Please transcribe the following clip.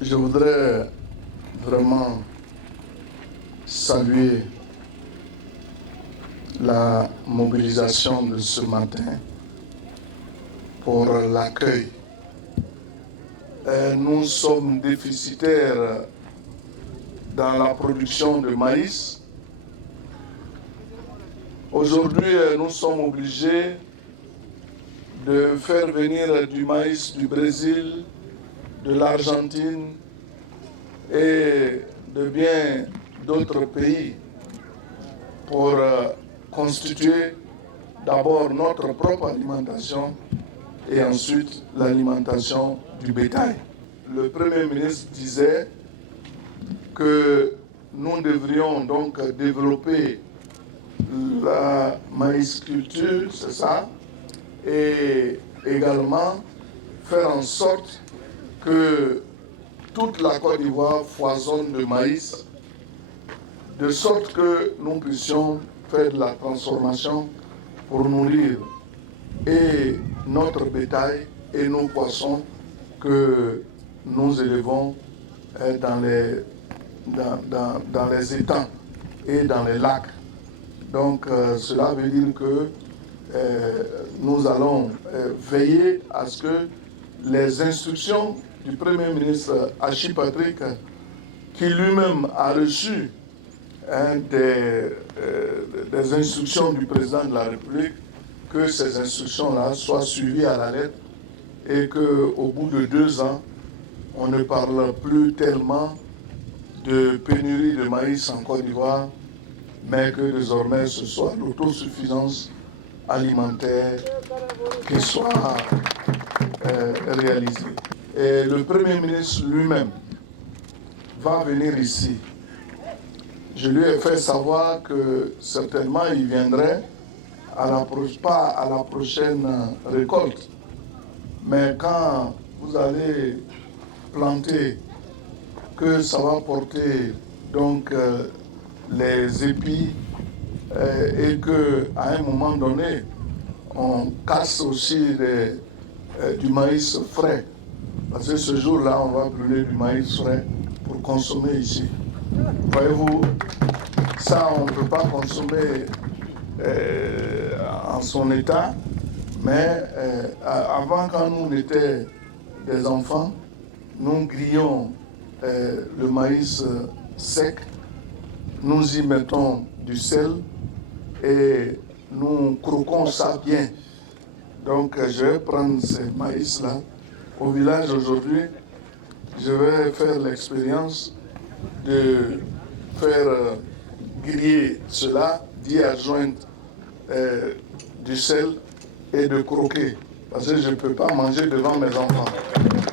Je voudrais vraiment saluer la mobilisation de ce matin pour l'accueil. Nous sommes déficitaires dans la production de maïs. Aujourd'hui, nous sommes obligés de faire venir du maïs du Brésil, de l'Argentine et de bien d'autres pays pour constituer d'abord notre propre alimentation et ensuite l'alimentation du bétail. Le Premier ministre disait que nous devrions donc développer la maïsculture, c'est ça, et également faire en sorte que toute la Côte d'Ivoire foisonne de maïs, de sorte que nous puissions faire de la transformation pour nourrir et notre bétail et nos poissons que nous élevons dans les étangs et dans les lacs. Donc cela veut dire que nous allons veiller à ce que les instructions du Premier ministre Hachi Patrick, qui lui-même a reçu des instructions du président de la République, que ces instructions-là soient suivies à la lettre et qu'au bout de 2 ans, on ne parle plus tellement de pénurie de maïs en Côte d'Ivoire, mais que désormais ce soit l'autosuffisance alimentaire qui soit réalisée. Et le Premier ministre lui-même va venir ici. Je lui ai fait savoir que certainement il viendrait pas à la prochaine récolte, mais quand vous allez planter, que ça va porter donc les épis et qu'à un moment donné, on casse aussi du maïs frais. Parce que ce jour-là, on va brûler du maïs frais pour consommer ici. Voyez-vous, ça, on ne peut pas consommer en son état, mais avant, quand nous étions des enfants, nous grillions le maïs sec, nous y mettons du sel et nous croquons ça bien. Donc je vais prendre ces maïs-là. Au village aujourd'hui, je vais faire l'expérience de faire griller cela, d'y adjoindre du sel et de croquer. Parce que je ne peux pas manger devant mes enfants.